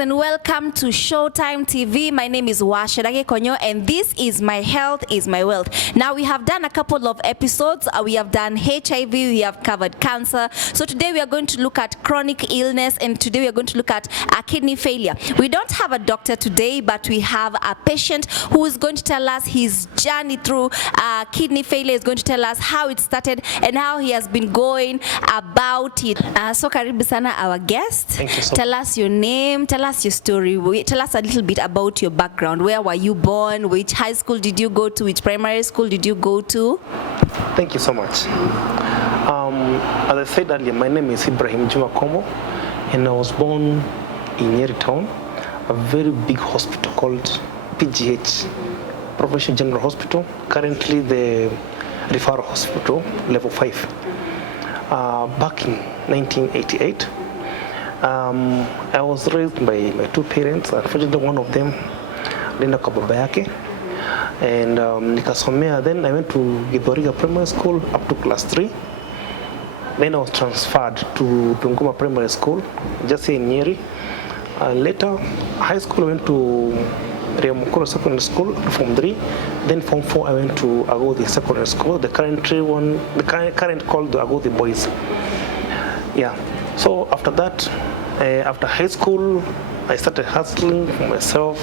and welcome to Showtime TV. My name is Washedage Konyo and this is My Health is My Wealth. Now we have done a couple of episodes. We have done HIV, we have covered cancer. So today we are going to look at chronic illness and today we are going to look at kidney failure. We don't have a doctor today, but we have a patient who is going to tell us his journey through kidney failure. Is going to tell us how it started and how he has been going about it. So karibu sana our guest. Thank you so Tell us your name, tell us your story, tell us a little bit about your background. Where were you born? Which high school did you go to? Which primary school did you go to? Thank you so much. As I said earlier, my name is Ibrahim Juma and I was born in Nyeri town, a very big hospital called PGH, Provincial General Hospital, currently the referral hospital, level 5. Back in 1988, I was raised by my two parents. Unfortunately, one of them alienda kwa baba yake, and nikasomea. Then I went to Githoriga Primary School up to class 3. Then I was transferred to Bungoma Primary School, just here in Nyeri. Later, high school I went to Riamukuru Secondary School up to Form 3. Then Form 4 I went to Agodi Secondary School, the current called the Agodi Boys. Yeah. So after that, after high school, I started hustling for myself,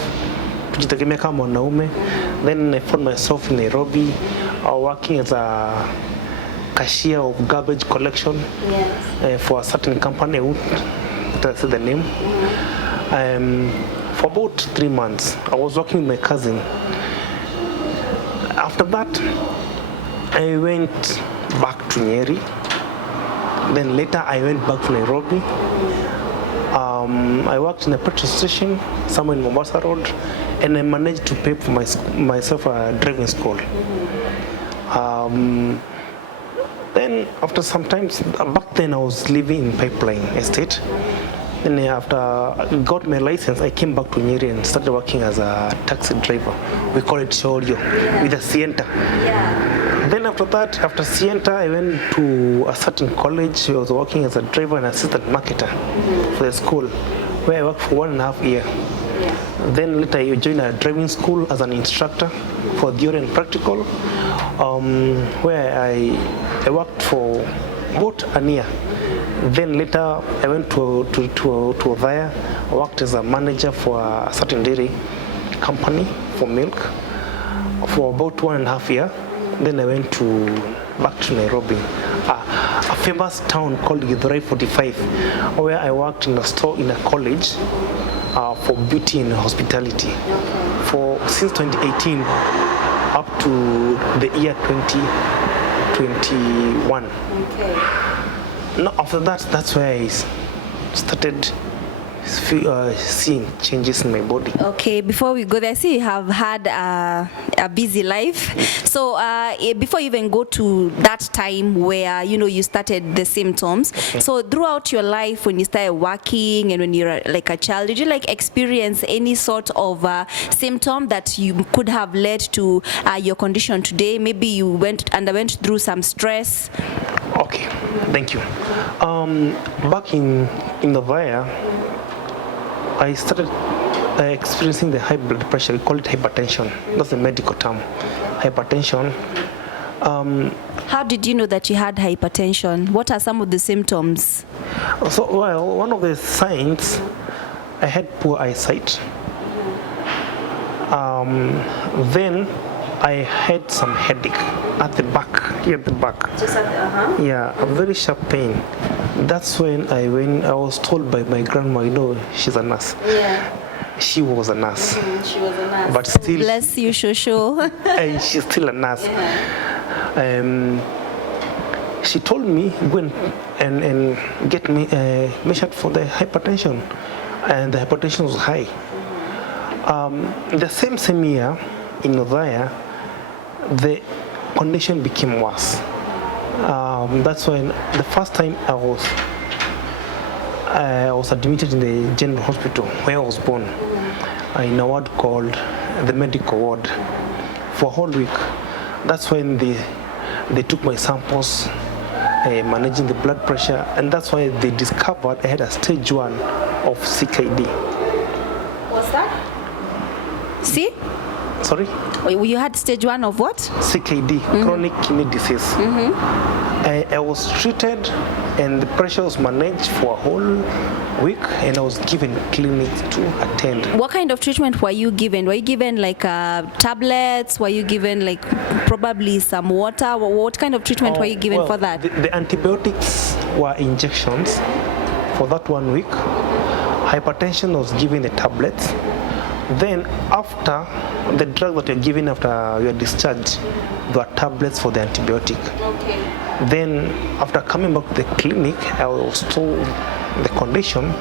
kujitegemea kama mwanaume. Then I found myself in Nairobi, working as a cashier of garbage collection. Yes. For a certain company. I won't say the name. For about 3 months, I was working with my cousin. After that, I went back to Nyeri. Then later I went back to Nairobi. I worked in a petrol station somewhere in Mombasa Road, and I managed to pay for myself a driving school. Then after some time, back then I was living in Pipeline Estate. Then after I got my license, I came back to Nyeri and started working as a taxi driver. We call it Shorio, with a Sienta. Yeah. Then after that, after Sienta, I went to a certain college. I was working as a driver and assistant marketer for the school, where I worked for 1.5 years. Yeah. Then later I joined a driving school as an instructor for theory and practical, where I worked for about a year. Then later I went to Othaya. I worked as a manager for a certain dairy company for milk for about 1.5 years. Then I went back to Nairobi, a famous town called Githurai 45, where I worked in a store in a college for beauty and hospitality since 2018 up to the year 2021. Okay. Now after that, that's where I started seeing changes in my body. Okay, before we go there, I see you have had a busy life. So before you even go to that time where you started the symptoms, okay. So throughout your life, when you started working and when you're like a child, did you experience any sort of symptom that you could have led to your condition today? Maybe you underwent through some stress. Okay, thank you. Back in Novaya, I started experiencing the high blood pressure. We call it hypertension. That's the medical term, hypertension. How did you know that you had hypertension? What are some of the symptoms? So, one of the signs, I had poor eyesight. Then I had some headache at the back, here at the back. Just at the, Yeah, a very sharp pain. That's when I was told by my grandma, she's a nurse. Yeah. She was a nurse. She was a nurse. But still. Bless you, Shosho. And she's still a nurse. Yeah. She told me, go and get me measured for the hypertension. And the hypertension was high. The same year, in Othaya, the condition became worse. That's when the first time I was admitted in the general hospital where I was born, in a ward called the medical ward, for a whole week. That's when they took my samples, managing the blood pressure, and that's why they discovered I had a stage 1 of CKD. See? Sorry? You had stage 1 of what? CKD, chronic kidney disease. I was treated and the pressure was managed for a whole week, and I was given clinics to attend. What kind of treatment were you given? Were you given like tablets? Were you given like probably some water? What kind of treatment were you given for that? The antibiotics were injections for that 1 week. Hypertension was given the tablets. Then after the drug that you're given after your discharge, there were tablets for the antibiotic. Okay. Then after coming back to the clinic, I was told the condition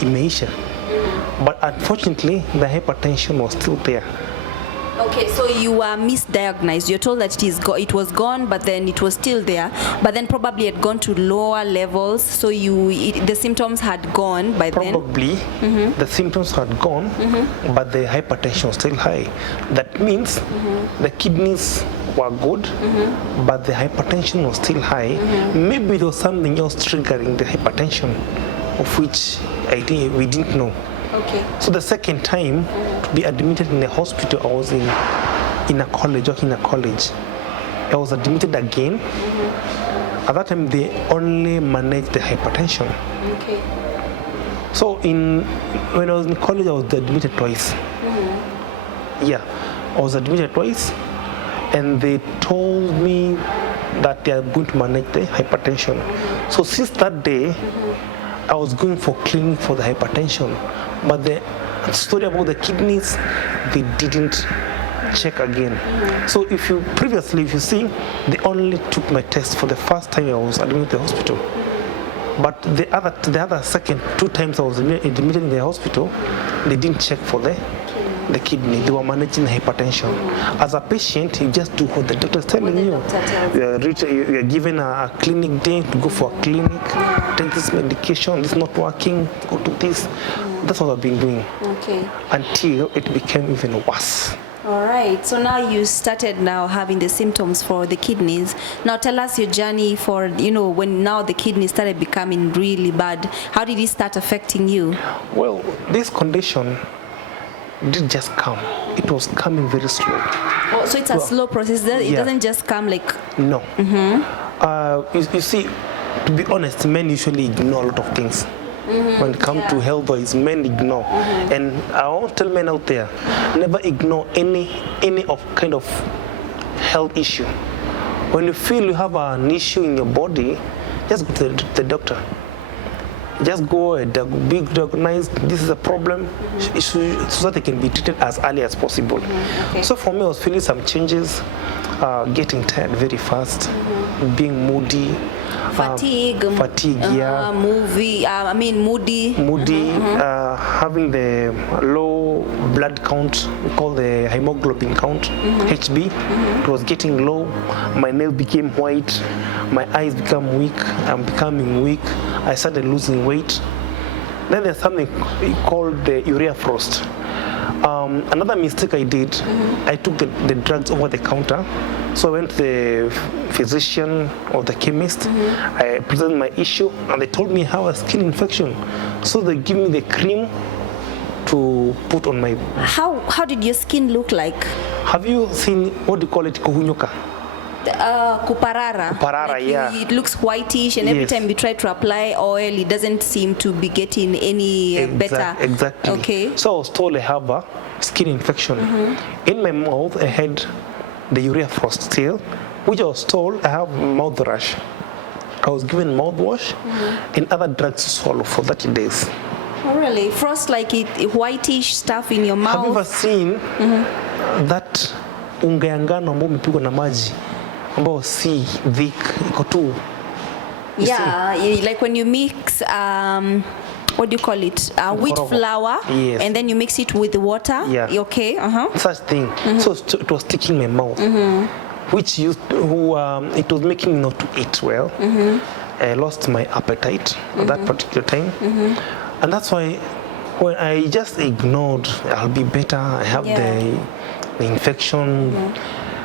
imeisha. But unfortunately, the hypertension was still there. Okay, so you were misdiagnosed. You're told that it was gone, but then it was still there. But then probably it had gone to lower levels, so the symptoms had gone by then. Probably the symptoms had gone, but the hypertension was still high. That means the kidneys were good, but the hypertension was still high. Maybe there was something else triggering the hypertension, of which I think we didn't know. Okay. So the second time to be admitted in the hospital, I was in a college, working in a college. I was admitted again. At that time, they only managed the hypertension. Okay. So when I was in college, I was admitted twice. Yeah, I was admitted twice, and they told me that they are going to manage the hypertension. So since that day, I was going for clinic for the hypertension, but the story about the kidneys, they didn't check again. So if you see, they only took my test for the first time I was admitted to the hospital. But the other second 2 times I was admitted in the hospital, they didn't check for the kidney. They were managing hypertension. As a patient, you just do what the doctor is telling you. You are given a clinic day to go for a clinic, take this medication, this is not working, go to this. That's what I've been doing. Okay. Until it became even worse. All right. So now you started now having the symptoms for the kidneys. Now tell us your journey for, when now the kidneys started becoming really bad. How did it start affecting you? Well, this condition didn't just come. It was coming very slow. Oh, so it's a slow process. It doesn't just come like... No. You see, to be honest, men usually ignore a lot of things. When it comes to health-wise, men ignore. And I want to tell men out there, never ignore any of kind of health issue. When you feel you have an issue in your body, just go to the doctor. Just go and be diagnosed, this is a problem, so that it can be treated as early as possible. Okay. So for me, I was feeling some changes, getting tired very fast, being moody. Fatigue, yeah. Moody. Having the low blood count, we call the hemoglobin count, HB. It was getting low. My nails became white. My eyes became weak. I'm becoming weak. I started losing weight. Then there's something called the urea frost. Another mistake I did, I took the drugs over the counter. So I went to the physician or the chemist. I presented my issue, and they told me I have a skin infection. So they give me the cream to put on my... How did your skin look like? Have you seen, what do you call it, kuhunyuka? Kuparara. Kuparara, yeah. It looks whitish, and every time we try to apply oil, it doesn't seem to be getting any better. Exactly. Okay. So I was told I have a skin infection. In my mouth, I had the urea frost still, which I was told I have mouth rash. I was given mouthwash and other drugs to swallow for 30 days. Oh, really? Frost, like whitish stuff in your mouth? Have you ever seen that unga ya ngano ambao umepigwa na maji ambao si thick, iko tu? Yeah, like when you mix what do you call it? Wheat flour, yes. And then you mix it with water. Yeah. Okay. Such thing. So it was sticking my mouth, which it was making me not to eat well. I lost my appetite at that particular time, and that's why when I just ignored, I'll be better. I have the infection.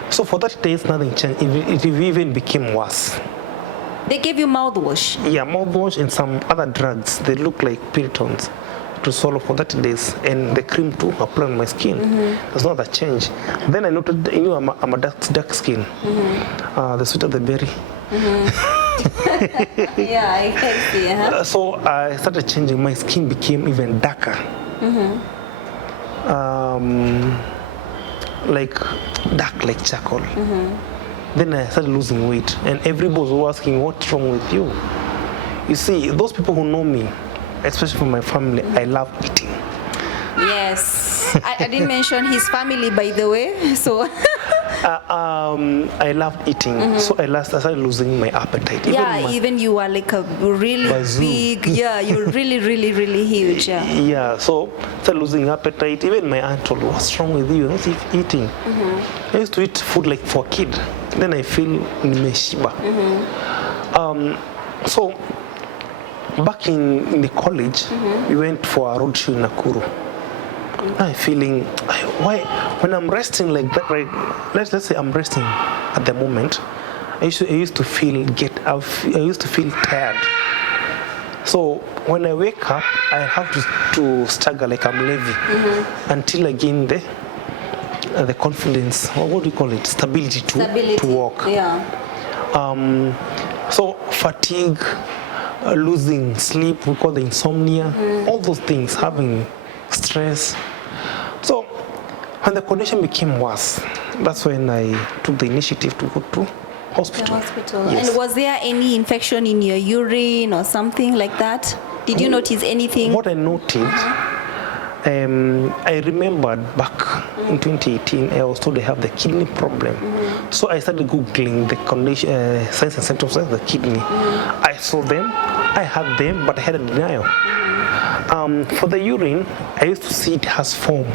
So for 30 days, nothing changed. It even became worse. They gave you mouthwash? Yeah, mouthwash and some other drugs. They look like Piritons. to swallow for 30 days, and the cream too applied on my skin. There's not that change. Then I noted, I'm a dark skin. The sweeter the berry. Yeah, I can see. So I started changing. My skin became even darker. Like dark like charcoal. Then I started losing weight, and everybody was asking, what's wrong with you? You see, those people who know me, especially from my family, I love eating. Yes. I didn't mention his family, by the way. So I love eating, so I started losing my appetite. Even you are like a really big, you're really huge. Yeah, so I started losing appetite. Even my aunt told me, what's wrong with you? You're not eating. I used to eat food like for a kid. Then I feel nimeshiba. So back in the college, we went for a road show in Nakuru. I'm feeling, why, when I'm resting like that, right? Let's say I'm resting at the moment. I used to feel tired. So when I wake up, I have to stagger like I'm lazy until I gain the confidence, or what do you call it? Stability to walk. Yeah. So fatigue, losing sleep, we call the insomnia, all those things, having stress. So when the condition became worse, that's when I took the initiative to go to hospital. Yes. And was there any infection in your urine or something like that? Did you notice anything? What I noted, I remembered back in 2018, I was told I have the kidney problem. So I started Googling the condition, signs and symptoms of the kidney. I saw them, I had them, but I had a denial. For the urine, I used to see it has foam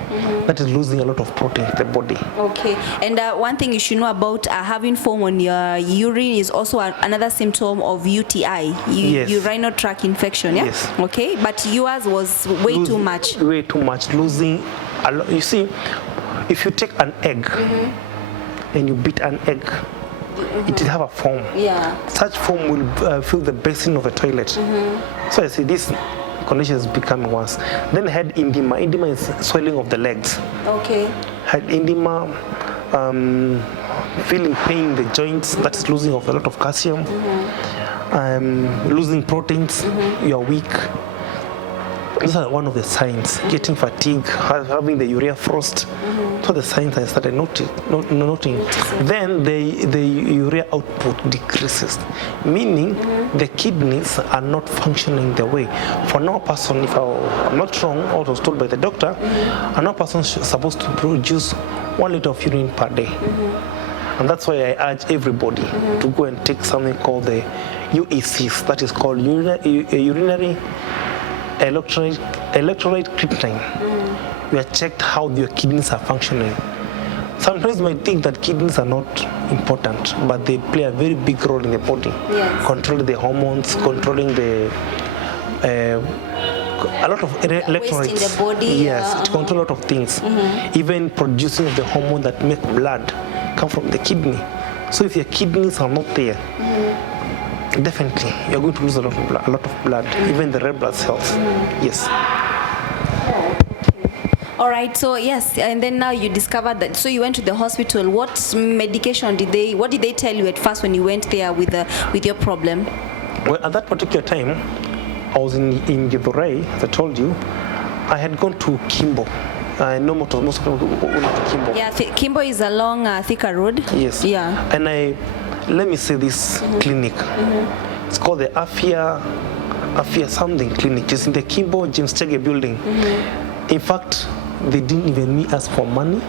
that is losing a lot of protein in the body. Okay, and one thing you should know about having foam on your urine is also another symptom of UTI, urinary tract infection, yeah? Yes. Okay, but yours was way too much. Way too much, losing a lot. You see, if you take an egg and you beat an egg, it will have a foam. Yeah. Such foam will fill the basin of a toilet. So I see this condition is becoming worse. Then I had edema. Edema is swelling of the legs. Okay. Had edema, feeling pain in the joints, that's losing of a lot of calcium, losing proteins, you are weak. These are one of the signs. Getting fatigue, having the urea frost. So the signs I started noting. Then the urea output decreases, meaning the kidneys are not functioning the way. For no person, if I'm not wrong, or was told by the doctor, a no person is supposed to produce 1 liter of urine per day. And that's why I urge everybody to go and take something called the UECs, that is called urinary electrolyte creatinine. We have checked how your kidneys are functioning. Sometimes you might think that kidneys are not important, but they play a very big role in the body. Yes. Controlling the hormones, controlling the a lot of electrolytes in the body. Yes, it controls a lot of things. Even producing the hormone that make blood come from the kidney. So if your kidneys are not there, definitely you're going to lose a lot of blood, even the red blood cells. Yes. All right, so yes, and then now you discovered that, so you went to the hospital. What medication what did they tell you at first when you went there with your problem? Well, at that particular time, I was in Githurai, as I told you. I had gone to Kimbo. I know most people go to Kimbo. Yeah, Kimbo is along Thika Road. Yes. Yeah. And let me say this clinic. It's called the Afia something clinic. It's in the Kimbo James Chege building. In fact, they didn't even ask for money.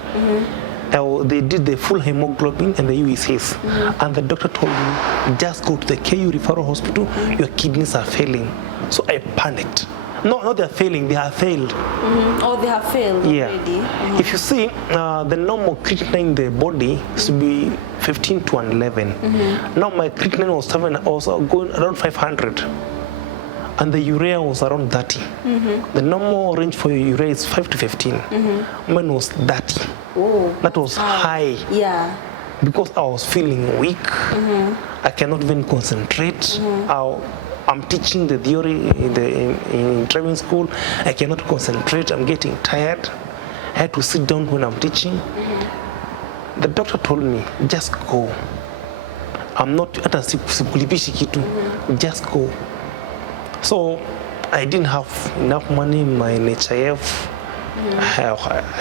They did the full hemoglobin and the UECs. And the doctor told me, just go to the KU referral hospital, your kidneys are failing. So I panicked. No, they're failing, they have failed. Oh, they have failed already. If you see, the normal creatinine in the body is to be 15 to 11. Now my creatinine was going around 500. And the urea was around 30. The normal range for urea is 5 to 15. Mine was 30. Oh, that was high. Yeah. Because I was feeling weak. I cannot even concentrate. I'm teaching the theory in driving school. I cannot concentrate. I'm getting tired. I had to sit down when I'm teaching. The doctor told me, just go. I'm not hata sikulipishi kitu. Just go. So I didn't have enough money in my NHIF.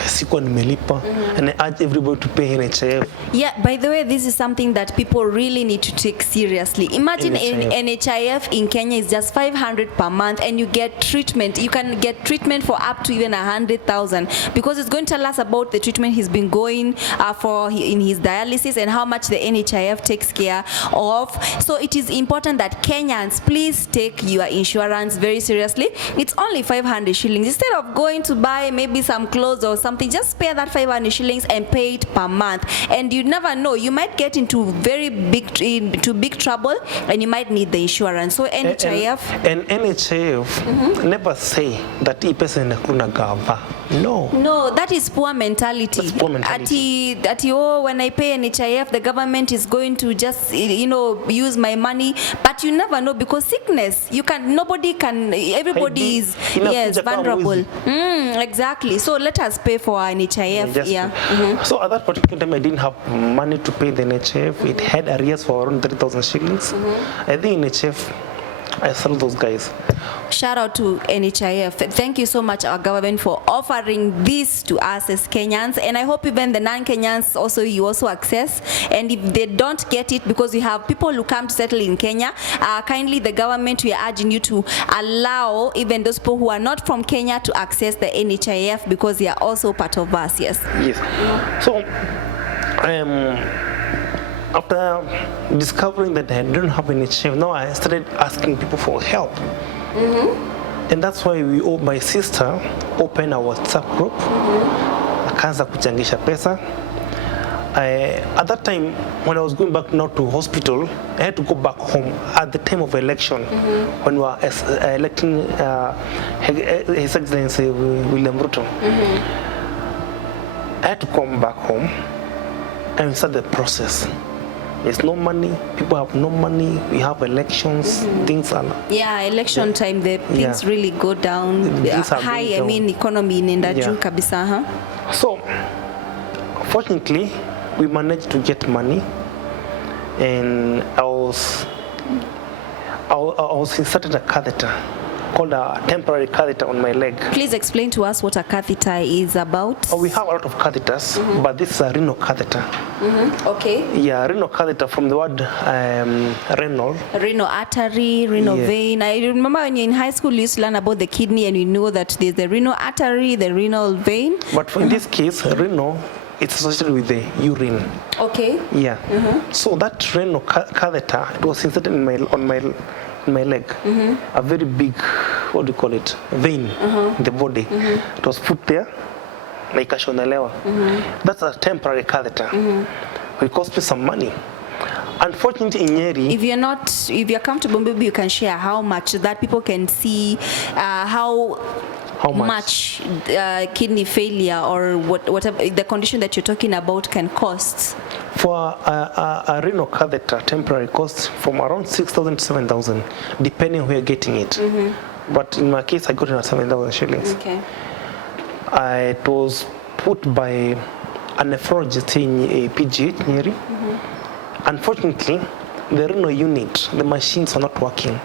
Sikuwa nimelipa, and I urge everybody to pay NHIF. Yeah, by the way, this is something that people really need to take seriously. Imagine NHIF in Kenya is just 500 per month, and you get treatment. You can get treatment for up to even 100,000, because it's going to tell us about the treatment he's been going for in his dialysis and how much the NHIF takes care of. So it is important that Kenyans please take your insurance very seriously. It's only 500 shillings. Instead of going to buy maybe some clothes or something, just pay that 500 shillings and pay it per month. And you never know, you might get into big trouble, and you might need the insurance. So NHIF and NHIF never say that hii pesa inakuna gava. No, that is poor mentality. That's poor mentality. Oh, when I pay NHIF, the government is going to just use my money. But you never know, because sickness, everybody is vulnerable. Exactly. So let us pay for our NHIF. So at that particular time, I didn't have money to pay the NHIF. It had arrears for around 30,000 shillings. I think NHIF, I sold those guys. Shout out to NHIF. Thank you so much, our government, for offering this to us as Kenyans. And I hope even the non-Kenyans you also access. And if they don't get it, because we have people who come to settle in Kenya, kindly the government, we are urging you to allow even those people who are not from Kenya to access the NHIF, because they are also part of us. Yes. So, after discovering that I didn't have any NHIF, now I started asking people for help. And that's why my sister opened a WhatsApp group. Akaanza kuchangisha pesa. At that time, when I was going back now to hospital, I had to go back home at the time of election, when we were electing His Excellency William Ruto. I had to come back home and start the process. There's no money, people have no money, we have elections, things are... election time, the things really go down. High, economy inaenda juu kabisa. So, fortunately, we managed to get money, and I was inserted a catheter, called a temporary catheter on my leg. Please explain to us what a catheter is about. We have a lot of catheters, but this is a renal catheter. Okay. Yeah, renal catheter from the word renal. Renal artery, renal vein. I remember when you're in high school, you used to learn about the kidney, and you know that there's the renal artery, the renal vein. But in this case, renal, it's associated with the urine. Okay. Yeah. So that renal catheter, it was inserted on my leg. A very big, what do you call it, vein in the body. It was put there, like ikashonelewa. That's a temporary catheter. It cost me some money. Unfortunately, in Nyeri, if you're comfortable, maybe you can share how much, so that people can see how much kidney failure or whatever the condition that you're talking about can cost. For a renal catheter, temporary costs from around 6,000 to 7,000, depending where you're getting it. But in my case, I got it at 7,000 shillings. Okay. It was put by a nephrologist in PGH, Nyeri. Unfortunately, the renal unit, the machines were not working.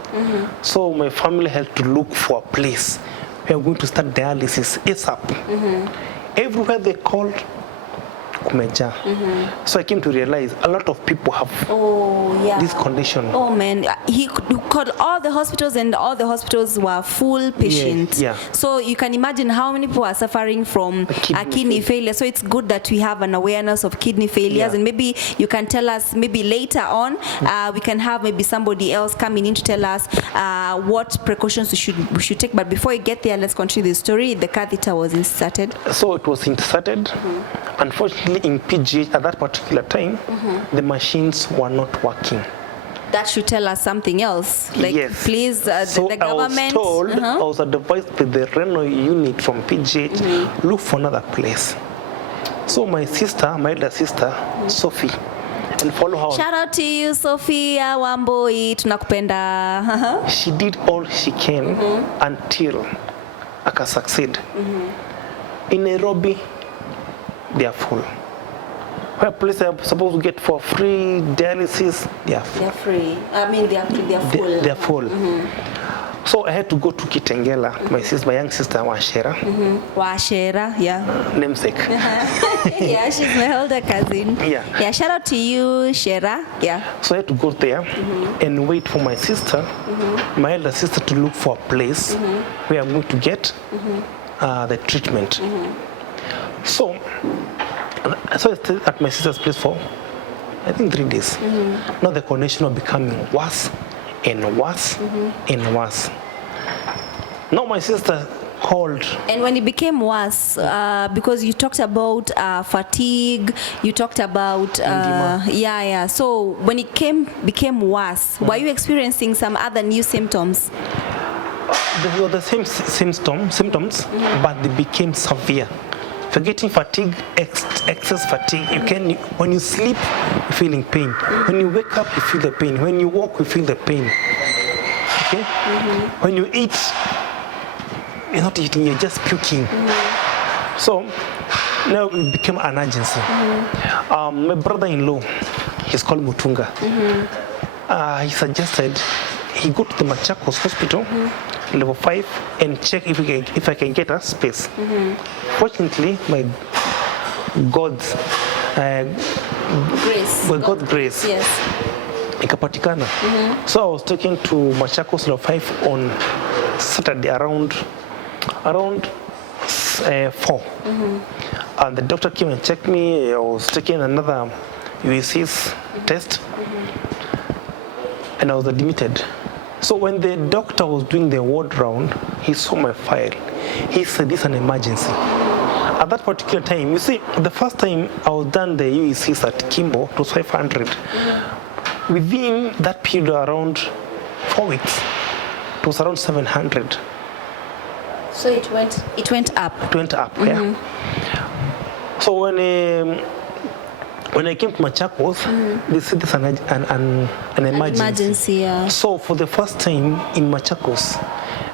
So my family had to look for a place. We are going to start dialysis ASAP. Everywhere they called, kumeja. So I came to realize a lot of people have this condition. Oh man, he called all the hospitals, and all the hospitals were full patients. So you can imagine how many people are suffering from kidney failure. So it's good that we have an awareness of kidney failures, and maybe you can tell us, maybe later on we can have maybe somebody else coming in to tell us what precautions we should take. But before you get there, let's continue the story. The catheter was inserted. So it was inserted. Unfortunately, in PGH at that particular time, the machines were not working. That should tell us something else. Like, please, so the government. I was told, I was advised by the renal unit from PGH, look for another place. So my elder sister, Sophie, and follow her. Shout out to you, Sophia Wamboi. Tunakupenda. She did all she can until aka succeed. In Nairobi, they are full. Where police are supposed to get for free dialysis, they are full. They're free. I mean, they are full. They are full. So I had to go to Kitengela, my young sister Washera. Washera, yeah. Namesake. Yeah, she's my older cousin. Yeah, shout out to you, Shera. Yeah. So I had to go there and wait for my sister, my elder sister, to look for a place where I'm going to get the treatment. So I stayed at my sister's place for, I think, 3 days. Now the condition was becoming worse and worse and worse. Now my sister called. And when it became worse, because you talked about fatigue, you talked about So when it became worse, were you experiencing some other new symptoms? They were the same symptoms, but they became severe. If you're getting fatigue, excess fatigue, when you sleep, you're feeling pain. When you wake up, you feel the pain. When you walk, you feel the pain. Okay? When you eat, you're not eating, you're just puking. So now it became an urgency. My brother-in-law, he's called Mutunga. He suggested he go to the Machakos hospital, level 5, and check if I can get a space. Fortunately, my God's grace, yes, ikapatikana. So I was taken to Machakos level 5 on Saturday around 4. And the doctor came and checked me. I was taking another UEC's test, and I was admitted. So when the doctor was doing the ward round, he saw my file. He said, this is an emergency. At that particular time, you see, the first time I was done the UECs at Kimbo, it was 500. Within that period, around 4 weeks, it was around 700. So it went up. It went up, yeah. So when I came to Machakos, they said this is an emergency. Yeah. So for the first time in Machakos,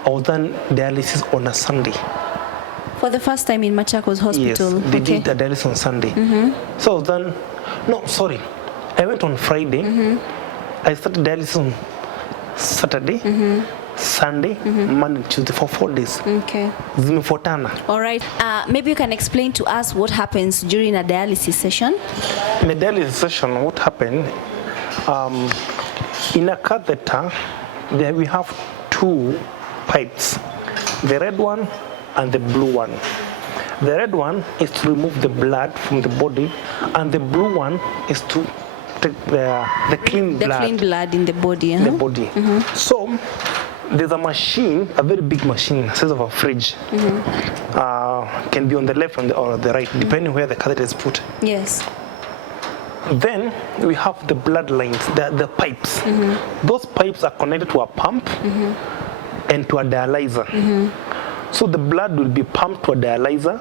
I was done dialysis on a Sunday. For the first time in Machakos hospital? Yes, they did the dialysis on Sunday. So I was done, I went on Friday. I started dialysis on Saturday, Sunday, Monday, Tuesday, for 4 days. Okay. All right. Maybe you can explain to us what happens during a dialysis session. In a dialysis session, what happened? In a catheter, there we have 2 pipes, the red one and the blue one. The red one is to remove the blood from the body, and the blue one is to take the clean blood. The clean blood in the body. The body. So there's a machine, a very big machine, the size of a fridge. Can be on the left or the right, depending where the catheter is put. Yes. Then we have the blood lines, the pipes. Those pipes are connected to a pump and to a dialyzer. So the blood will be pumped to a dialyzer.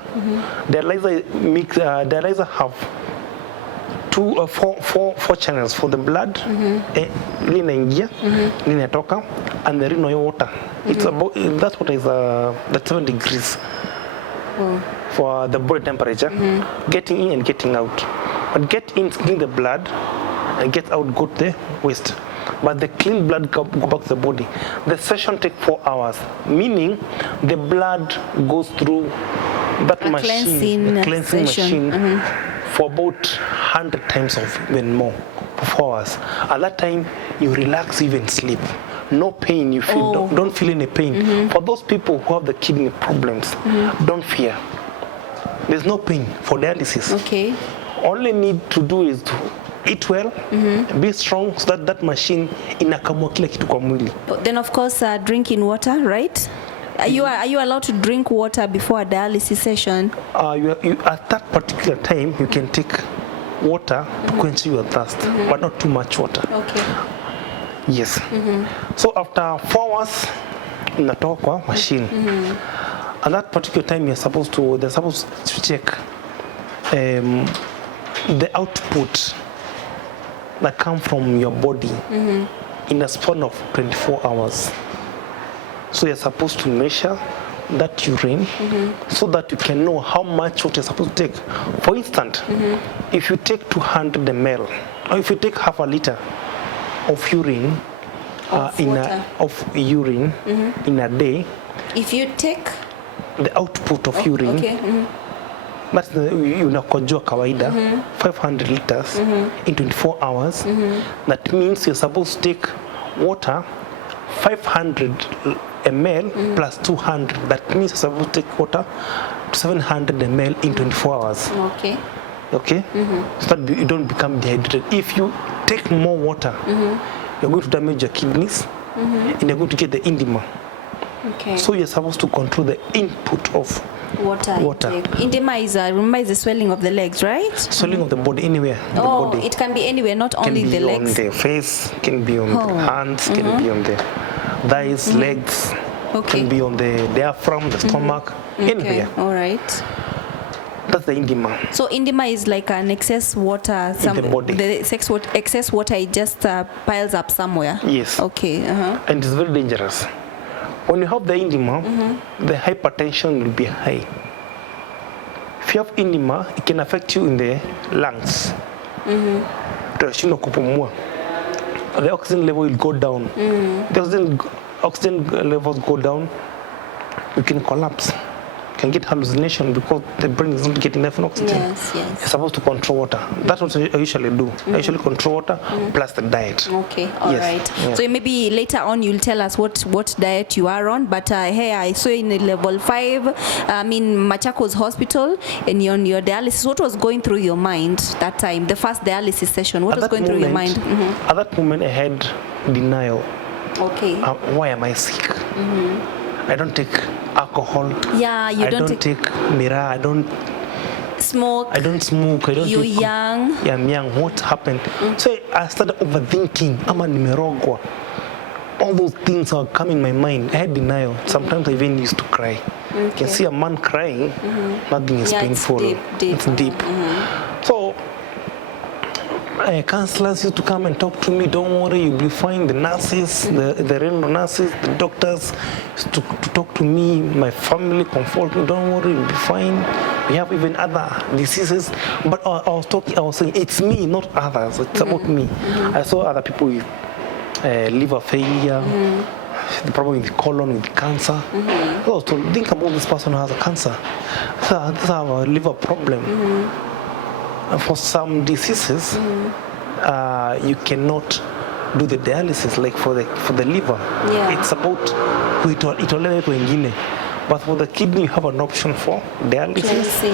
Dialyzer have 4 channels for the blood, linaingia, linatoka, and the rino water. It's about that water is that's 7 degrees for the body temperature, getting in and getting out. But get in, clean the blood, and get out, go to the waste. But the clean blood go back to the body. The session takes 4 hours, meaning the blood goes through that machine, the cleansing machine, for about 100 times or even more, for 4 hours. At that time, you relax, even sleep. No pain you feel, don't feel any pain. For those people who have the kidney problems, don't fear. There's no pain for dialysis. Okay. All need to do is to eat well, be strong, so that machine inakamua kila kitu kwa mwili. Then of course drinking water, right? Are you allowed to drink water before a dialysis session? At that particular time, you can take water to quench your thirst, but not too much water. Okay. Yes. So after 4 hours, unatoka kwa machine. At that particular time, they're supposed to check the output that come from your body in a span of 24 hours. So you're supposed to measure that urine so that you can know how much water you're supposed to take. For instance, if you take 200 ml or if you take half a liter of urine in a day, if you take the output of urine, that's the unakojoa kawaida 500 liters in 24 hours. That means you're supposed to take water 500 ml plus 200. That means you're supposed to take water 700 ml in 24 hours. Okay? So that you don't become dehydrated. If you take more water, you're going to damage your kidneys and you're going to get the edema. So you're supposed to control the input of water. Edema is remember, is the swelling of the legs, right? Swelling of the body anywhere. The body. It can be anywhere, not only the legs. Can be on the face, can be on the hands, can be on the thighs, legs, can be on the diaphragm, the stomach, anywhere. All right. That's the edema. So edema is like an excess water. In the body. The excess water, it just piles up somewhere. Yes. Okay. And it's very dangerous. When you have the edema, the hypertension will be high. If you have edema, it can affect you in the lungs. The oxygen level will go down. The oxygen levels go down, you can collapse. You can get hallucination because the brain is not getting enough oxygen. Yes. You're supposed to control water. That's what I usually do. I usually control water plus the diet. Okay, all right. Yeah. So maybe later on you'll tell us what diet you are on. But hey, I saw in level 5, Machakos Hospital, and you're on your dialysis. What was going through your mind that time, the first dialysis session? What was going through your mind? At that moment, I had denial. Okay. Why am I sick? I don't take alcohol. Yeah, you don't take miraa. I don't smoke. I don't smoke. I don't. You're young. Yeah, I'm young. What happened? So I started overthinking. Ama nimerogwa. All those things are coming in my mind. I had denial. Sometimes I even used to cry. You can see a man crying. Nothing is painful. It's deep. So counselors used to come and talk to me. Don't worry, you'll be fine. The nurses, the renal nurses, the doctors used to talk to me. My family comfort me. Don't worry, you'll be fine. We have even other diseases. But I was saying, it's me, not others. It's about me. I saw other people with liver failure, the problem with the colon, with cancer. I was told, think about this person who has a cancer. So this is a liver problem. For some diseases, you cannot do the dialysis, like for the liver. It's about itolewe kwengine. But for the kidney, you have an option for dialysis,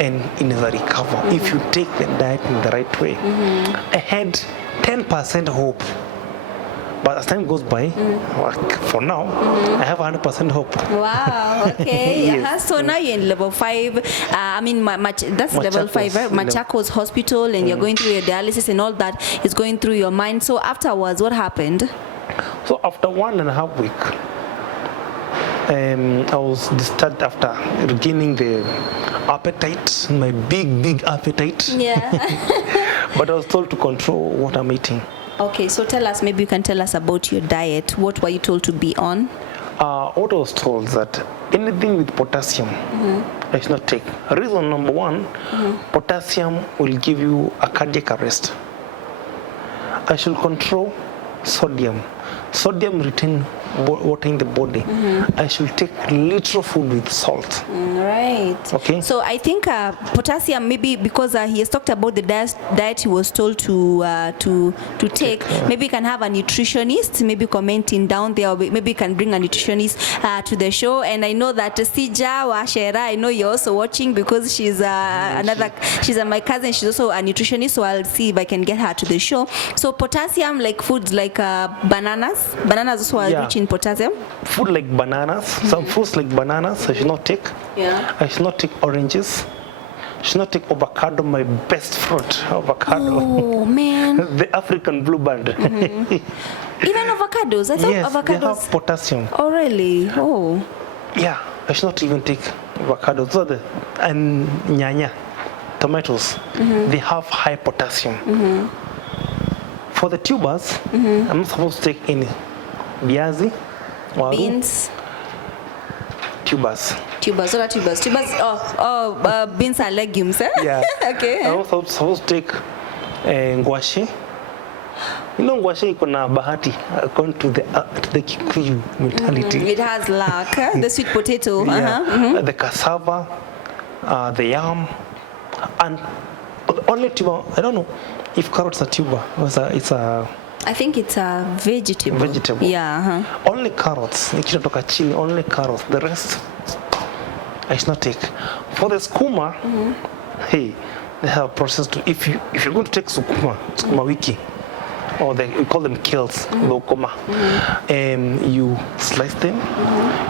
and it is a recover if you take the diet in the right way. I had 10% hope. But as time goes by, for now, I have 100% hope. Wow, okay. Yes. So now you're in level 5. That's level 5, right? Machakos Hospital, and you're going through your dialysis and all that is going through your mind. So afterwards, what happened? So after 1.5 weeks, I was disturbed after regaining the appetite, my big appetite. Yeah. But I was told to control what I'm eating. Okay, so tell us, maybe you can tell us about your diet. What were you told to be on? What I was told that anything with potassium, I should not take. Reason number 1, potassium will give you a cardiac arrest. I should control sodium. Sodium retain water in the body. I should take little food with salt. Right. Okay. So I think potassium, maybe because he has talked about the diet he was told to take. Maybe you can have a nutritionist, maybe commenting down there, or maybe you can bring a nutritionist to the show. And I know that Sija Washera, I know you're also watching because she's she's my cousin. She's also a nutritionist, so I'll see if I can get her to the show. So potassium, like foods like bananas also are rich in potassium. Food like bananas, some fruits like bananas I should not take. I should not take oranges. I should not take avocado, my best fruit, avocado. Oh man. The African bluebird. Even avocados? I thought yes, avocados. they have potassium. Oh really? Oh. Yeah, I should not even take avocados. So and nyanya, tomatoes, they have high potassium. For the tubers, I'm not supposed to take any viazi, waru, Beans. tubers. Tubers. What are tubers? Tubers. Beans are legumes. Eh? Yeah. Okay. I'm also supposed to take ngwashe. You know ngwashe iko na bahati according to the Kikuyu mentality. It has luck. The sweet potato. Yeah. The cassava, the yam, and only tuber. I don't know if carrots are tuber. It's a I think it's a vegetable. Vegetable. Yeah. Only carrots. Nikitoka chini, only carrots. The rest, I should not take. For the skuma, hey, they have a process to. If you're going to take skuma wiki, or we call them kales, lokoma, you slice them,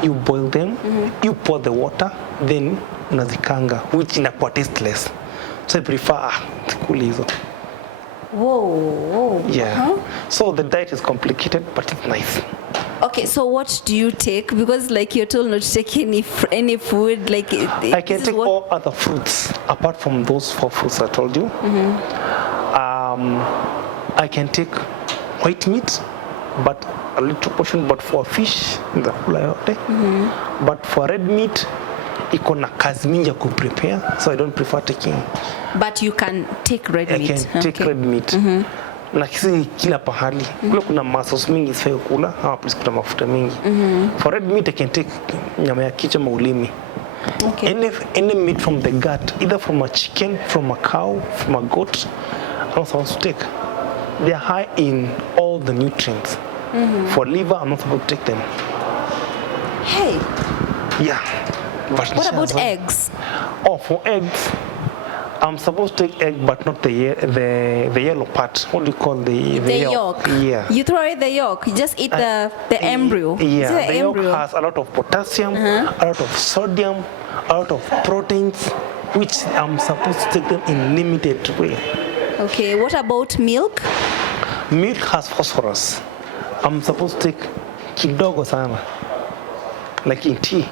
you boil them, you pour the water, then unazikanga, which inakuwa tasteless. So I prefer kule hizo. Whoa. Yeah. So the diet is complicated, but it's nice. Okay, so what do you take? Because like you're told not to take any food. Like I can take all other fruits apart from those 4 fruits I told you. I can take white meat, but a little portion. But for fish, but for red meat, iko na kazi mingi ya kuprepare, so I don't prefer taking. But you can take red meat. I can take red meat. Lakini kila pahali kule kuna muscles mingi sifai kula, ama please kuna mafuta mingi. For red meat I can take nyama ya kichwa ama ulimi. Okay. Any meat from the gut, either from a chicken, from a cow, from a goat, I'm not supposed to take. They are high in all the nutrients. For liver, I'm not supposed to take them. Hey. Yeah. But What about eggs? Oh, for eggs, I'm supposed to take egg, but not the yellow part. What do you call the yolk? Yeah. You throw away the yolk. You just eat the embryo. Yeah. The yolk embryo has a lot of potassium, a lot of sodium, a lot of proteins, which I'm supposed to take them in limited way. Okay. What about milk? Milk has phosphorus. I'm supposed to take kidogo sana, like in tea.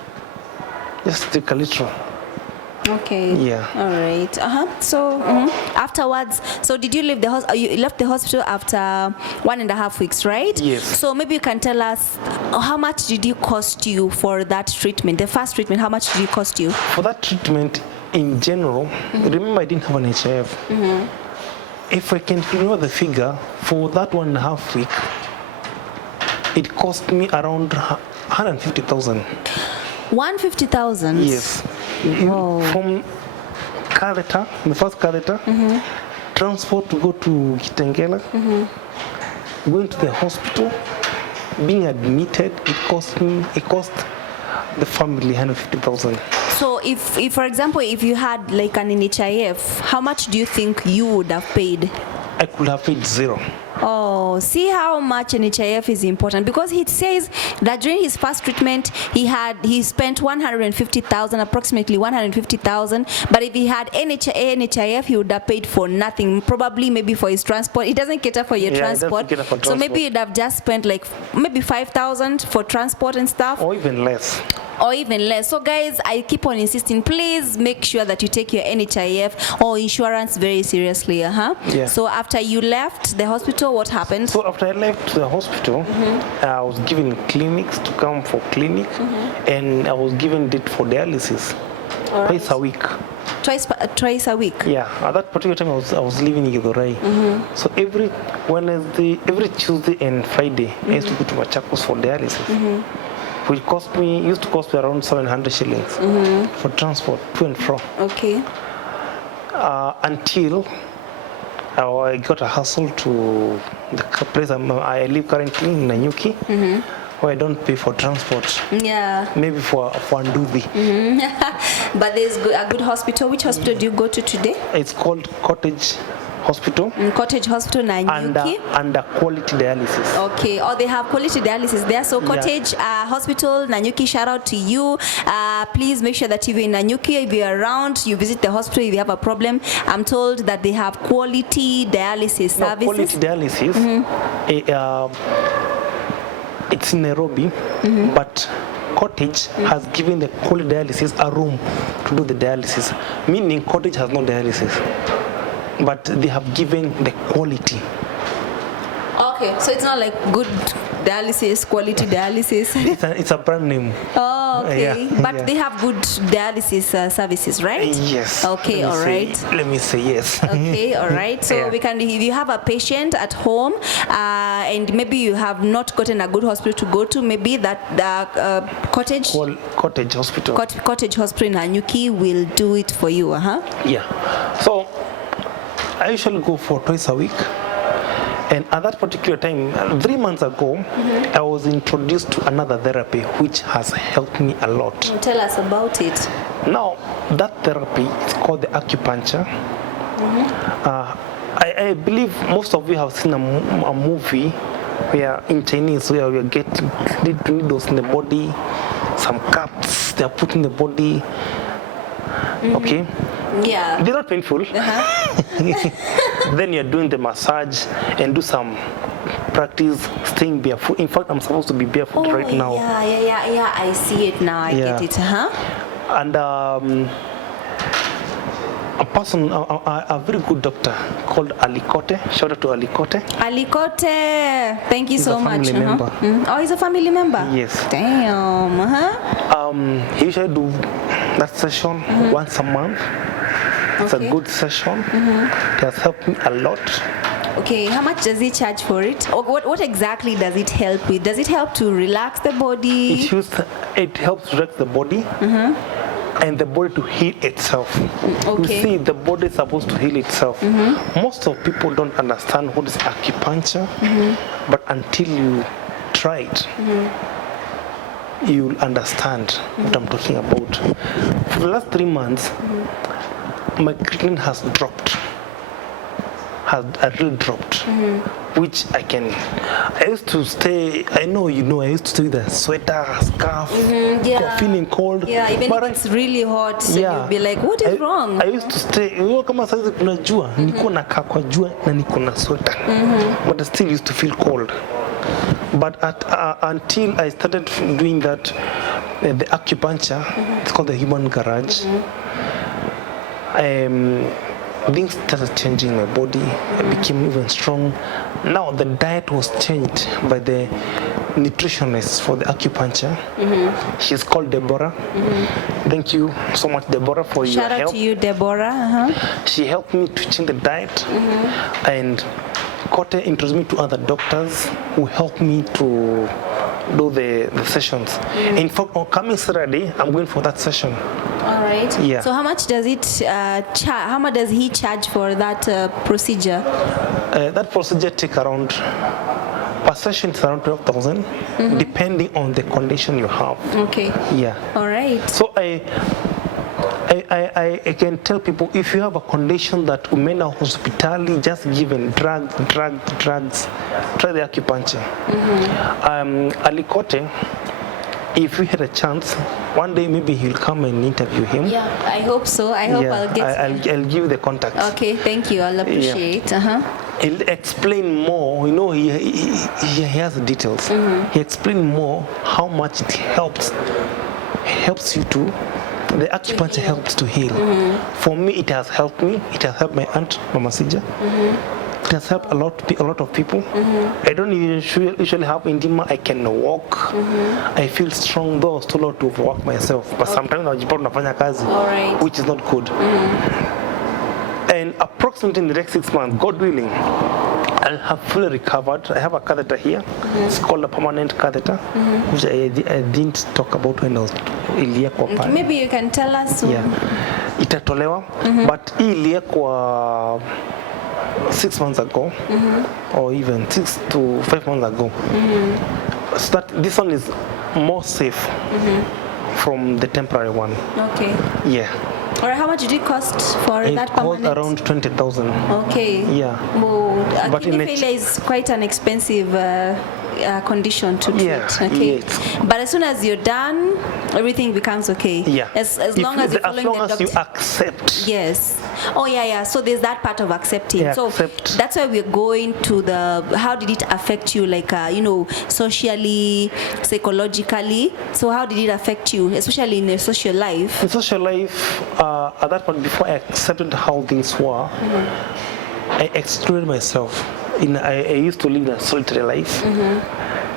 Just take a little. Okay. Yeah. All right. So afterwards, so did you leave the hospital? You left the hospital after 1.5 weeks, right? Yes. So maybe you can tell us how much did it cost you for that treatment? The first treatment, how much did it cost you? For that treatment, in general, remember I didn't have an HIF. If I can remember the figure, for that 1.5 week, it cost me around 150,000. 150,000. Yes. From catheter, the first catheter, transport to go to Kitengela, going to the hospital, being admitted, it cost the family 150,000. So if for example, if you had like an NHIF, how much do you think you would have paid? I could have paid 0. Oh, see how much NHIF is important, because he says that during his first treatment he spent 150,000, approximately 150,000, but if he had NHIF he would have paid for nothing, probably maybe for his transport. It doesn't cater for your transport. So maybe you'd have just spent like maybe 5,000 for transport and stuff, or even less. So guys, I keep on insisting, please make sure that you take your NHIF or insurance very seriously. Yeah. So after you left the hospital, what happened? So after I left the hospital, I was given clinics to come for clinic, and I was given date for dialysis twice a week. Twice a week. Yeah, at that particular time I was living in Githurai. So every Wednesday, every Tuesday and Friday, I used to go to Machakos for dialysis, which used to cost me around 700 shillings for transport to and from. Okay. Until I got a hustle to the place I live currently in Nanyuki, where I don't pay for transport. Yeah. Maybe for Nduthi. But there's a good hospital. Which hospital do you go to today? It's called Cottage Hospital. Cottage Hospital, Nanyuki. Under quality dialysis. Okay. Oh, they have quality dialysis there. So Cottage Hospital, Nanyuki, shout out to you. Please make sure that if you're in Nanyuki, if you're around, you visit the hospital if you have a problem. I'm told that they have quality dialysis services. Quality dialysis. It's in Nairobi, but Cottage has given the quality dialysis a room to do the dialysis. Meaning Cottage has no dialysis, but they have given the quality. Okay, so it's not like good dialysis, quality dialysis. It's a brand name. Oh, okay. Yeah, But yeah. they have good dialysis services, right? Yes. Okay, all right. Let me say yes. Okay, all right. So Yeah. we can, if you have a patient at home and maybe you have not gotten a good hospital to go to, maybe that cottage Cottage hospital. cottage hospital in Nanyuki will do it for you. Yeah. So I usually go for twice a week. And at that particular time, 3 months ago, I was introduced to another therapy which has helped me a lot. Tell us about it. Now, that therapy is called the acupuncture. I believe most of you have seen a movie where in Chinese where we are getting needles in the body, some cups they are put in the body. Okay, Yeah. they're not painful. Then you're doing the massage and do some practice staying barefoot. In fact, I'm supposed to be barefoot right now. Yeah. I see it now. I Yeah. get it. And a person, a very good doctor called Alikote. Shout out to Alikote. Alikote, thank you He's so a much. family member. Oh, he's a family member. Yes. Damn. He usually do that session once a month. It's a Okay. good session. It has helped me a lot. Okay, how much does he charge for it? Or what exactly does it help with? Does it help to relax the body? It helps direct the body and the body to heal itself. Okay. You see, the body is supposed to heal itself. Most of people don't understand what is acupuncture, but until you try it, you'll understand what I'm talking about. For the last 3 months, my creatinine has dropped. Has really dropped, which I used to stay, I used to stay with a sweater, scarf, feeling cold. Yeah, even But if it's really hot, so Yeah. you'll be like, what is wrong? I used to stay, kama saizi kuna jua, niko nakaa kwa jua na niko na sweater. But I still used to feel cold. But until I started doing that, the acupuncture, it's called the human garage. Things started changing in my body. I became even strong. Now the diet was changed by the nutritionist for the acupuncture. She's called Deborah. Thank you so much, Deborah, for your Shout out help. to you, Deborah. She helped me to change the diet, and Kote introduced me to other doctors who helped me to do the sessions. In fact, on coming Saturday, I'm going for that session. All right. Yeah. So how much does it how much does he charge for that procedure? That procedure take around, per session it's around 12,000, depending on the condition you have. Okay. Yeah. All right. So I can tell people, if you have a condition that umeenda hospitali, just given drugs, try the acupuncture. Alikote, if we had a chance, one day maybe he'll come and interview him. Yeah, I hope so. I hope I'll get. I'll give you the contacts. Okay, thank you. I'll appreciate. He'll explain more. He has the details. He explained more how much it helps you to. The acupuncture helps to heal. For me, it has helped me. It has helped my aunt, Mama Sija. It has helped a lot of people. I don't usually have intima. I can walk. I feel strong, though still not to walk myself. But sometimes najipata nafanya kazi, which is not good. And approximately in the next 6 months, God willing, I'll have fully recovered. I have a catheter here. It's called a permanent catheter, which I didn't talk about when I was iliekwa pale. Maybe you can tell us. Yeah. Itatolewa, but hii iliekwa 6 months ago, or even 6 to 5 months ago. So that this one is more safe from the temporary one. Okay. Yeah. Or how much did it cost for It that cost permanent? around 20,000. Okay. Yeah. Well, But kidney failure is quite an expensive condition to treat. Yeah, Okay. yes. But as soon as you're done, everything becomes okay. Yeah. As long as you're following the doctor. you accept. Yes. Oh yeah. So there's that part of accepting. Yeah, so accept. that's why we're going to the. How did it affect you? Like socially, psychologically. So how did it affect you, especially in your social life? In social life, at that point, before I accepted how things were, I excluded myself. I used to live a solitary life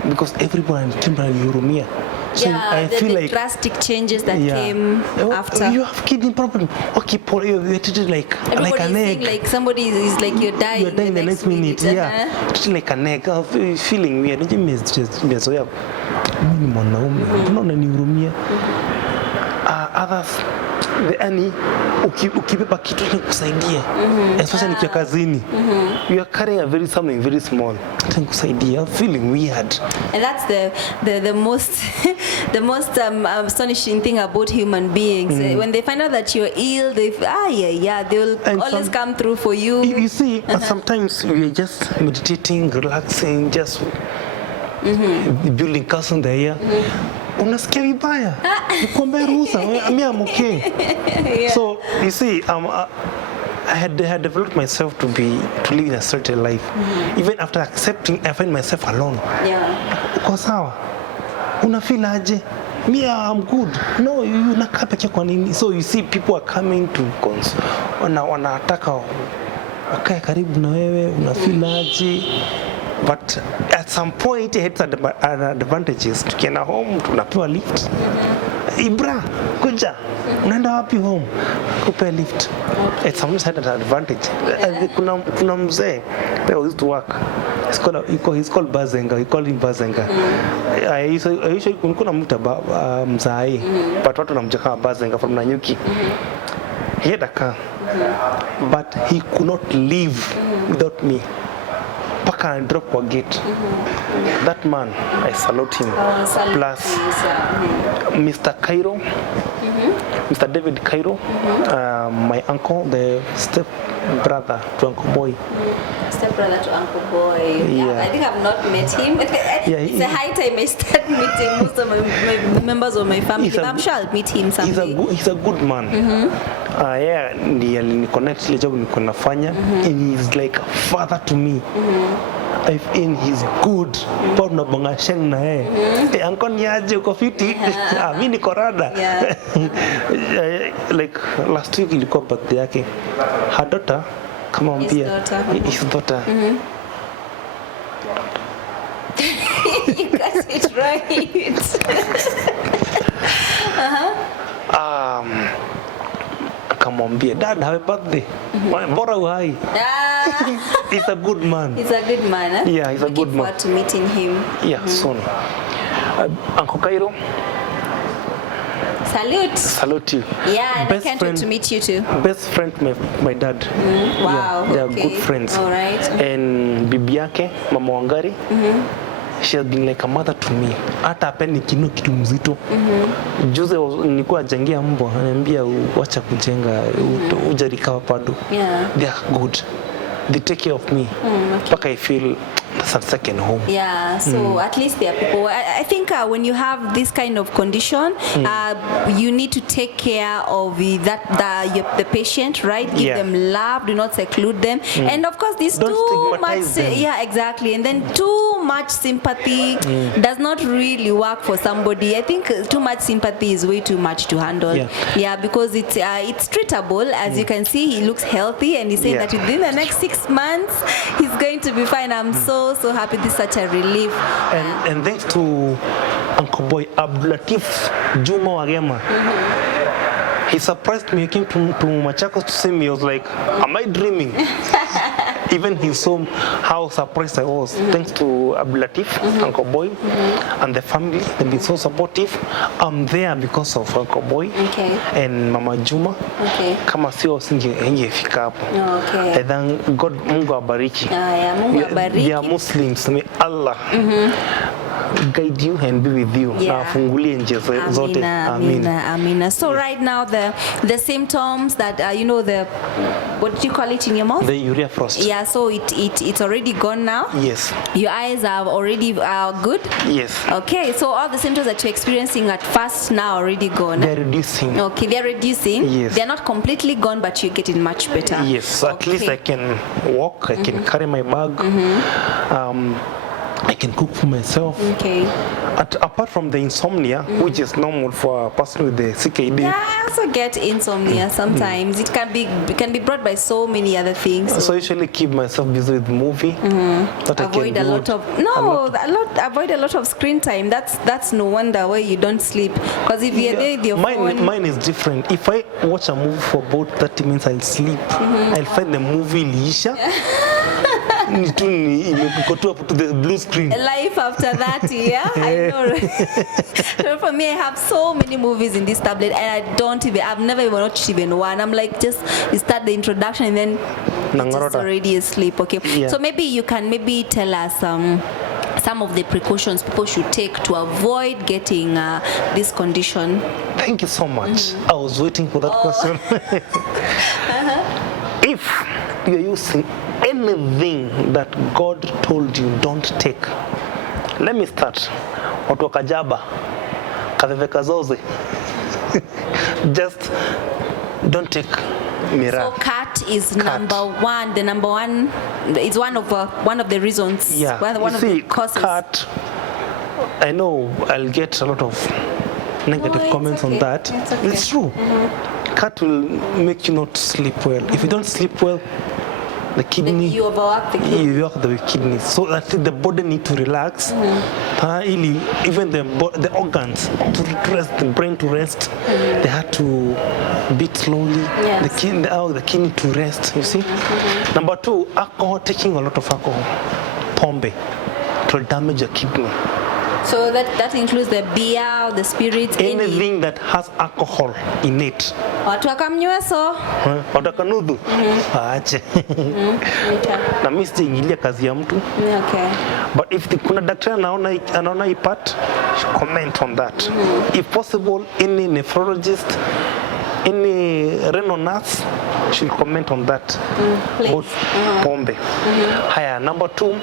because everyone alihurumia. So I feel the like drastic changes that came after. You have kidney problem. Okay, Paul, you're treated like an egg. Like somebody is like you're dying. You're dying the next minute. Yeah, treated like an egg. Feeling weird. Nimezoea. Mimi mwanaume. Mbona unanihurumia? Others yani ukibeba kitu nikusaidia, especially nikiwa kazini, you are carrying something very small, nikusaidia, I'm feeling weird. And that's the most the most astonishing thing about human beings. When they find out that you're ill, they will always come through for you. You see, sometimes we are just meditating, relaxing, just building castle in the air. Unasikia vibaya, nikwambia ruhusa, I'm okay. So you see, I had developed myself to live in a certain life. Even after accepting, I find myself alone. Uko sawa? Unafeel aje? Me, I'm good. No, you unakaa peke kwa nini? So you see, people are coming to wanataka wakae karibu na wewe, unafeel aje? But at some point it had advantages. Tukienda home tunapewa lift. Ibra, kuja. Unaenda wapi home? Kupewa lift. At some point had an advantage. Kuna mzee that used to work. He's called Bazenga. We call him Bazenga. I usually kuna mtu mzai. But watu wanamjua kama Bazenga from Nanyuki. He had a car. But he could not live without me. Paka and drop kwa gate. That man, I salute him. Plus Mr. Cairo, Mr. David Cairo, my uncle, the step brother to Uncle Boy. Step brother to Uncle Boy. Yeah. I think I've not met him. It's a high time I start meeting most of my members of my family. But I'm sure I'll meet him someday. He's a good man. Ndiye aliniconnect ile job nilikuwa nafanya, and he's like a father to me. And he's good. Kwa tunabonga sheng na yeye. Uncle niaje uko fiti? Mimi niko rada. Like last week ilikuwa birthday yake. Her daughter kama mpia. His daughter. You got it right. Akamwambia, Dad, happy birthday. Bora uhai. He's a good man. He's a good man, huh? Yeah, he's a good man. Looking forward to meeting him. Yeah, soon. Uncle Cairo. Salute you. Yeah, and I can't wait to meet you too. Best friend, my dad. Wow. Yeah, they are good friends. All right. And bibi yake, Mama Wangari. She has been like a mother to me. Hata apeni kitu mzito. Juzi nilikuwa jengia mbwa, ananiambia wacha kujenga, ujarikawa bado. They are good. They take care of me. Paka I feel it's a second home. Yeah, so at least there are people. I think when you have this kind of condition, you need to take care of the patient, right? Give them love, do not seclude them, and of course, this too much. Yeah, exactly. And then too much sympathy does not really work for somebody. I think too much sympathy is way too much to handle. Yeah, because it's treatable. As you can see, he looks healthy, and he's saying that within the next 6 months, he's going to be fine. I'm so happy. This is such a relief. And thanks to Uncle Boy Abdulatif Juma Wagema. He surprised me. He came to Machakos to see me. I was like, am I dreaming? Even he saw how surprised I was. Thanks to Abdulatif, Uncle Boy, and the family. They've been so supportive. I'm there because of Uncle Boy and Mama Juma. Kama sio singefika hapo. I thank God, Mungu abariki. Mungu abariki. They are Muslims. May Allah guide you and be with you. Na afungulie njia zote. Amina. So right now the symptoms that what did you call it in your mouth? The urea frost. Yeah, so it's already gone now. Yes. Your eyes are already good. Yes. Okay, so all the symptoms that you're experiencing at first now already gone. They're reducing. Okay, they're reducing. Yes. They're not completely gone, but you're getting much better. Yes. So at least I can walk. I can carry my bag. I can cook for myself. Okay. Apart from the insomnia, which is normal for a person with the CKD. Yeah, I also get insomnia sometimes. It can be brought by so many other things. So I usually keep myself busy with movie. That Avoid I can avoid a lot of screen time. That's no wonder why you don't sleep. Because if you're there with your phone, mine is different. If I watch a movie for about 30 minutes, I'll sleep. I'll find the movie liisha. Go to the blue screen. Life after that, yeah, I know. So for me, I have so many movies in this tablet, and I've never even watched even one. I'm like, just you start the introduction and then it's just already asleep. Okay, yeah. So maybe you can tell us some of the precautions people should take to avoid getting this condition. Thank you so much. I was waiting for that question. If you're using anything that God told you don't take, let me start. Watu wa Kajaba, kaveve kazoze. Just don't take miraa. So cat is number one. The number one is one of the reasons. Yeah. One of the causes. Cat. I know I'll get a lot of negative comments on that. It's true. Cat will make you not sleep well. If you don't sleep well, the kidney, you overwork the kidney. You work the kidneys, so that the body need to relax. Even the organs to rest, the brain to rest. They have to beat slowly. Yes. The kidney to rest. You see. Number two, alcohol. Taking a lot of alcohol, pombe, it will damage your kidney. So that includes the beer, the spirits, anything that has alcohol in it. Watu wakamnyweso. Watakanudhu. Aache. Na mimi sijaingilia kazi ya mtu. Okay. But if kuna daktari anaona hii part, comment on that. If possible, any nephrologist, any renal nurse should comment on that. Both pombe. Haya, number three.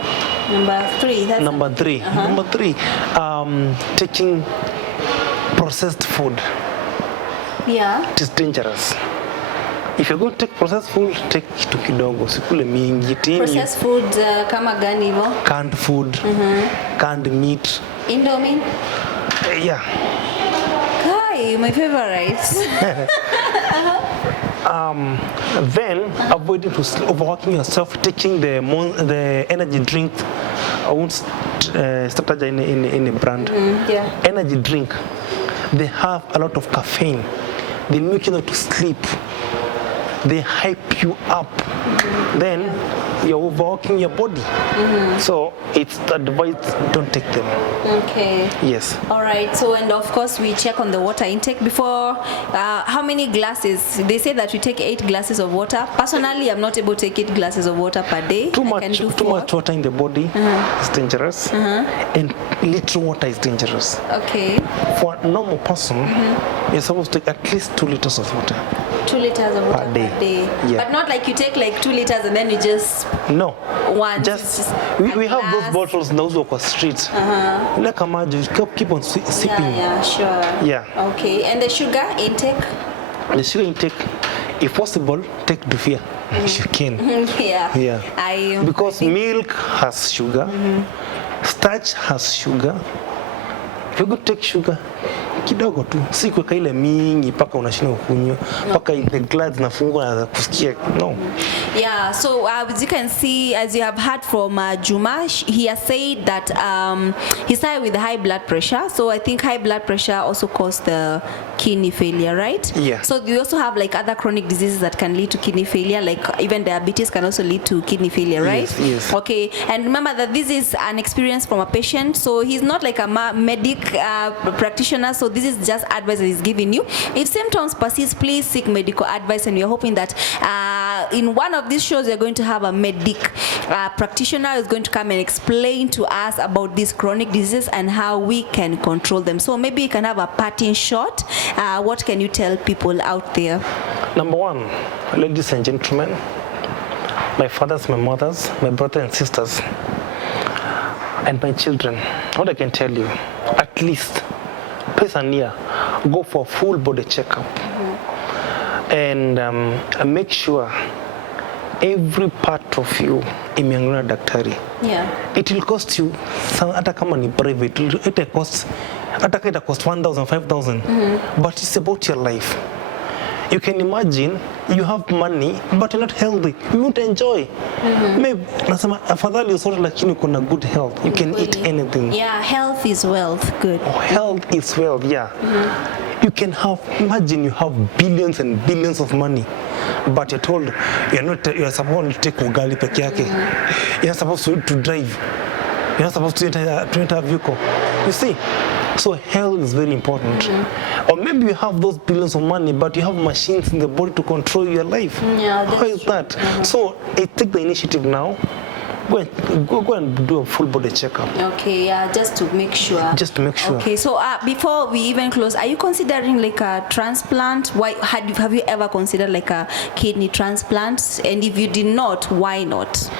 Number three, taking processed food. Yeah. It is dangerous. If you're going to take processed food, take kitu kidogo, sikule mingi. Processed food kama gani hivyo? Canned food, canned meat. Indomie? Yeah. Hi, my favorite. Then avoiding overworking yourself, taking the energy drink. I won't start in a brand. Yeah. Energy drink. They have a lot of caffeine. They make you not to sleep. They hype you up. Then you're overworking your body. So it's advised, don't take them. Okay. Yes. All right. So, and of course, we check on the water intake before. How many glasses? They say that we take 8 glasses of water. Personally, I'm not able to take 8 glasses of water per day. Too much water in the body is dangerous, and little water is dangerous. Okay. For a normal person, you're supposed to take at least 2 liters of water. 2 liters of water per day. Yeah. But not like you take like 2 liters and then you just once. Just we have those bottles in those walk streets. Like a magic, keep on sipping. Yeah, sure. Yeah. Okay. And the sugar intake? The sugar intake, if possible, take Dufia if you can. Yeah. Because milk has sugar, starch has sugar. If you go take sugar, kidogo tu, si kuweka ile mingi paka unashindwa kunywa, paka ile glass nafungwa na kusikia. No. Yeah, so as you can see, as you have heard from Juma, he has said that he started with high blood pressure. So I think high blood pressure also caused the kidney failure, right? Yeah. So we also have like other chronic diseases that can lead to kidney failure, like even diabetes can also lead to kidney failure, right? Yes. Okay, and remember that this is an experience from a patient, so he's not like a medic practitioner, so this is just advice that he's giving you. If symptoms persist, please seek medical advice, and we are hoping that in one of these shows we're going to have a medic practitioner who's going to come and explain to us about these chronic diseases and how we can control them. So maybe you can have a parting shot. What can you tell people out there? Number one, ladies and gentlemen, my fathers, my mothers, my brothers and sisters, and my children, what I can tell you, at least twice a year, go for a full body checkup. And make sure every part of you imeangaliwa na daktari. Yeah. It will cost you, hata kama ni private, it cost, hata kama it cost 1,000, 5,000, but it's about your life. You can imagine you have money but you're not healthy. You won't enjoy. Maybe nasema afadhali usote lakini uko na good health. You can eat anything. Yeah, health is wealth. Good. Oh, health is wealth, yeah. You can have, imagine you have billions and billions of money, but you're told you're supposed to take ugali peke yake. You're supposed to drive. You're not supposed to enter a vehicle. You see? So health is very important. Or maybe you have those billions of money, but you have machines in the body to control your life. Yeah, How is that? So take the initiative now. Go and do a full body checkup. Okay, yeah, just to make sure. Just to make sure. Okay, so before we even close, are you considering like a transplant? Why have you ever considered like a kidney transplant? And if you did not, why not?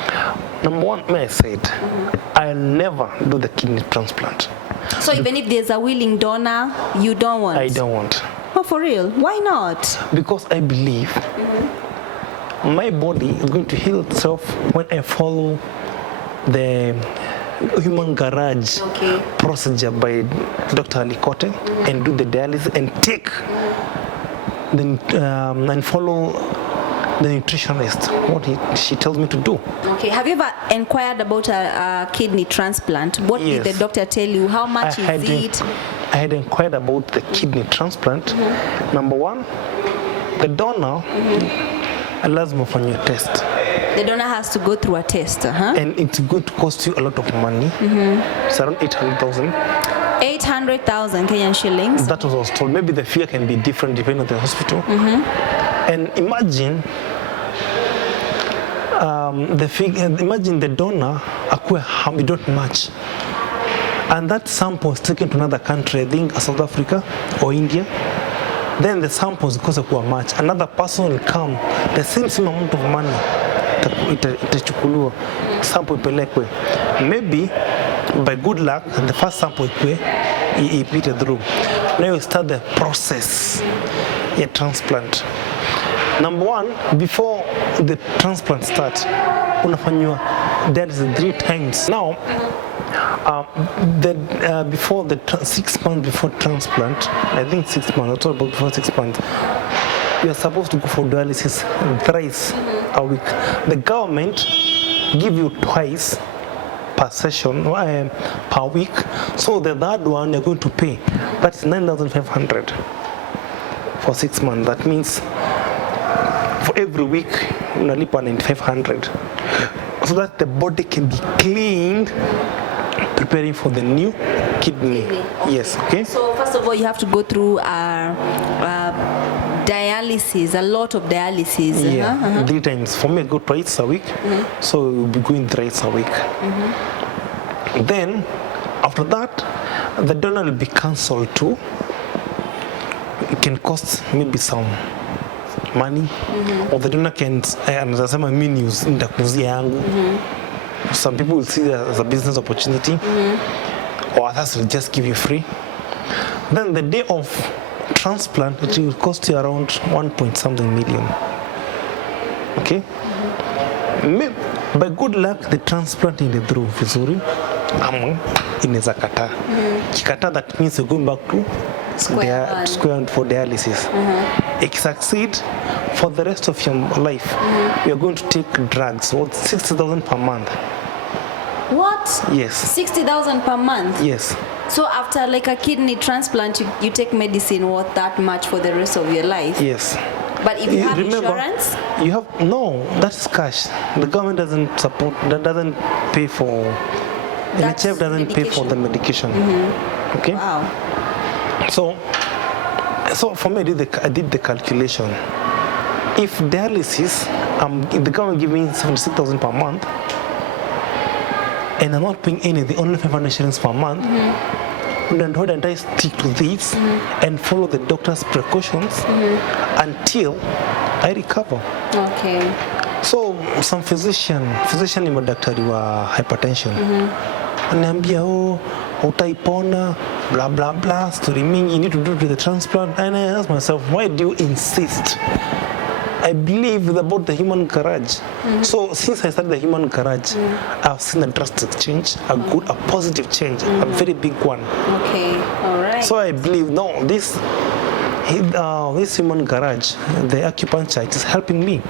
Number one, may I say it, I'll never do the kidney transplant. So even if there's a willing donor, you don't want? I don't want. Oh, for real? Why not? Because I believe my body is going to heal itself when I follow the human garage procedure by Dr. Alikote and do the dialysis and take and follow the nutritionist, what she tells me to do. Okay, have you ever inquired about a kidney transplant? What did the doctor tell you? How much is it? I had inquired about the kidney transplant. Number one, the donor lazima ufanywe test. The donor has to go through a test, and it's going to cost you a lot of money. It's around 800,000. 800,000 Kenyan shillings. That was what I was told. Maybe the fee can be different depending on the hospital. And imagine imagine the donor we don't match, and that sample is taken to another country, I think South Africa or India. Then the samples because of a match, another person will come, the same amount of money itachukuliwa, sample ipelekwe. Maybe by good luck the first sample ipite through. Now you start the process a transplant. Number one, before the transplant starts, unafanywa that is 3 times. Now before 6 months before transplant, I think 6 months, I told about before 6 months, you are supposed to go for dialysis thrice a week. The government give you twice per session, per week. So the third one you're going to pay, that's 9,500 for 6 months. That means for every week unalipa 9,500, so that the body can be cleaned, preparing for the new kidney. Yes, okay. So first of all, you have to go through dialysis, a lot of dialysis. Yeah, 3 times. For me, I go twice a week, so we'll be going thrice a week. Then, after that, the donor will be cancelled too. It can cost maybe some money, or the donor can, anasema mimi nitakuzia yangu. Some people will see that as a business opportunity, or others will just give you free. Then the day of transplant, it will cost you around 1.something million. Okay? By good luck, the transplant in the through vizuri, ama inaweza kataa. Kikataa, that means you're going back to square one for dialysis. If you succeed, for the rest of your life, you're going to take drugs worth 60,000 per month. What? Yes. 60,000 per month? Yes. So after like a kidney transplant, you take medicine worth that much for the rest of your life? Yes. But if you have insurance? You have, no, that's cash. The government doesn't support, that doesn't pay for, NHF doesn't pay for the medication. Okay? Wow. So for me, I did the calculation. If dialysis, if the government giving 76,000 per month, and I'm not paying anything, only 500 shillings per month, then why don't I stick to this and follow the doctor's precautions until I recover? Okay. So some physician ni madaktari wa hypertension, anaambia utaipona, blah blah blah, story mingi, you need to do the transplant. And I ask myself, why do you insist? I believe about the human garage. So since I started the human garage, I've seen a drastic change, a positive change, a very big one. Okay, all right. So I believe, no, this human garage, the acupuncture, it is helping me.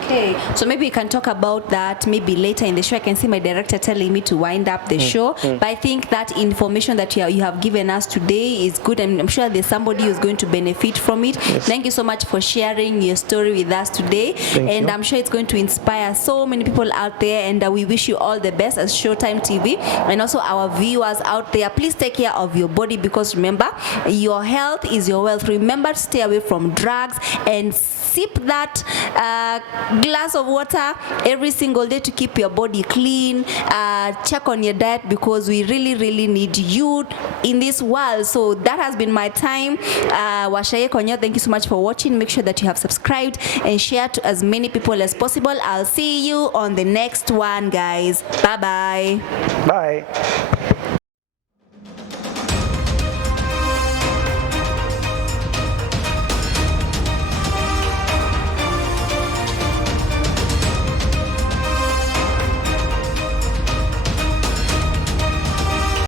Okay, so maybe we can talk about that maybe later in the show. I can see my director telling me to wind up the show, but I think that information that you have given us today is good, and I'm sure there's somebody who's going to benefit from it. Yes. Thank you so much for sharing your story with us today. Thank you. I'm sure it's going to inspire so many people out there, and we wish you all the best as Showtime TV, and also our viewers out there. Please take care of your body, because remember, your health is your wealth. Remember to stay away from drugs and sip that glass of water every single day to keep your body clean. Check on your diet, because we really need you in this world. So that has been my time. Washaye Konyo, thank you so much for watching. Make sure that you have subscribed and share to as many people as possible. I'll see you on the next one, guys. Bye-bye. Bye.